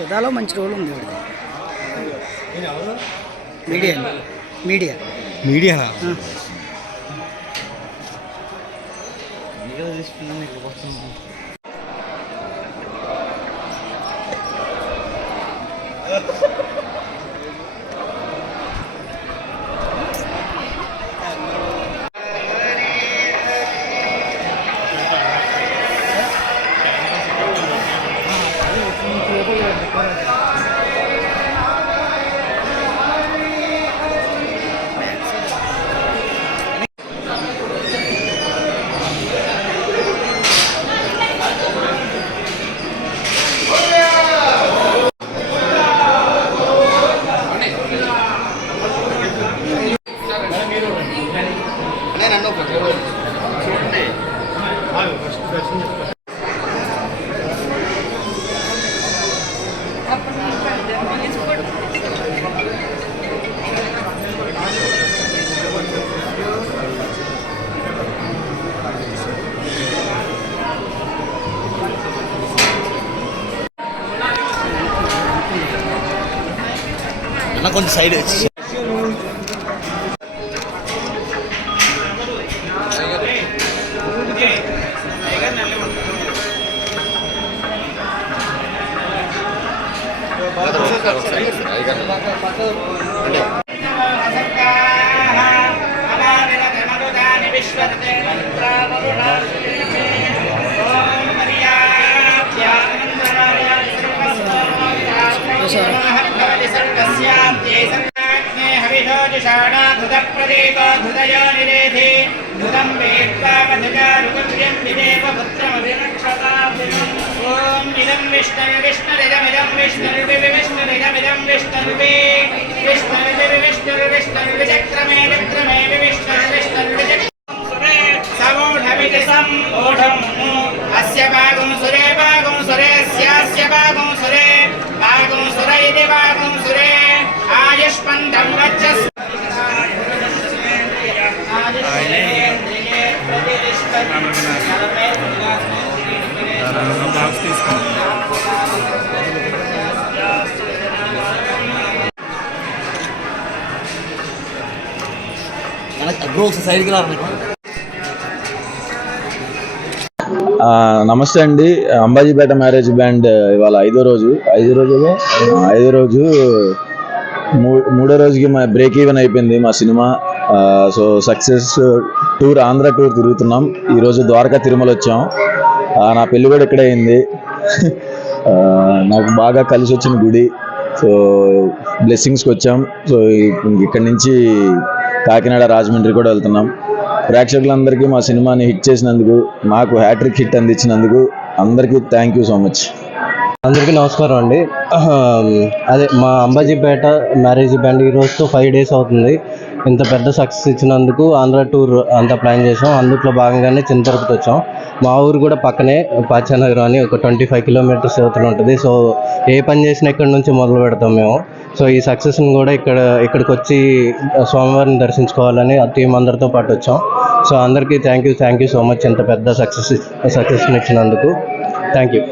ఫిదాలో మంచి రోల్ ఉంది. Media media media కొంచెం సైడ్ వచ్చి నమస్తే అండి. అంబాజీపేట మ్యారేజ్ బ్యాండ్ ఇవాళ ఐదో రోజు మూడో రోజుకి మా బ్రేక్ ఈవెన్ అయిపోయింది మా cinema. So success tour, Andhra tour తిరుగుతున్నాం. ఈరోజు ద్వారకా తిరుమల వచ్చాం. నా పెళ్లి కూడా ఇక్కడే అయింది. నాకు బాగా కలిసి వచ్చిన గుడి. సో బ్లెస్సింగ్స్కి వచ్చాం. సో ఇక్కడి నుంచి కాకినాడ, రాజమండ్రి కూడా వెళ్తున్నాం. ప్రేక్షకులందరికీ మా సినిమాని హిట్ చేసినందుకు, మాకు హ్యాట్రిక్ హిట్ అందించినందుకు అందరికీ థ్యాంక్ యూ సో మచ్. అందరికీ నమస్కారం అండి. అదే మా అంబాజీపేట మ్యారేజ్ బ్యాండ్ ఈ రోజుతో 5 days అవుతుంది. ఇంత పెద్ద సక్సెస్ ఇచ్చినందుకు ఆంధ్ర టూర్ అంతా ప్లాన్ చేసాం. అందులో భాగంగానే చిన్న తిరుపతి వచ్చాం. మా ఊరు కూడా పక్కనే పాచానగరం అని ఒక 25 kilometers యువతలు ఉంటుంది. సో ఏ పని చేసినా ఇక్కడ నుంచి మొదలు పెడతాం మేము. సో ఈ సక్సెస్ని కూడా ఇక్కడికి వచ్చి స్వామివారిని దర్శించుకోవాలని ఆ టీం అందరితో పాటు వచ్చాం. సో అందరికీ థ్యాంక్ యూ సో మచ్ ఇంత పెద్ద సక్సెస్ని ఇచ్చినందుకు. Thank you.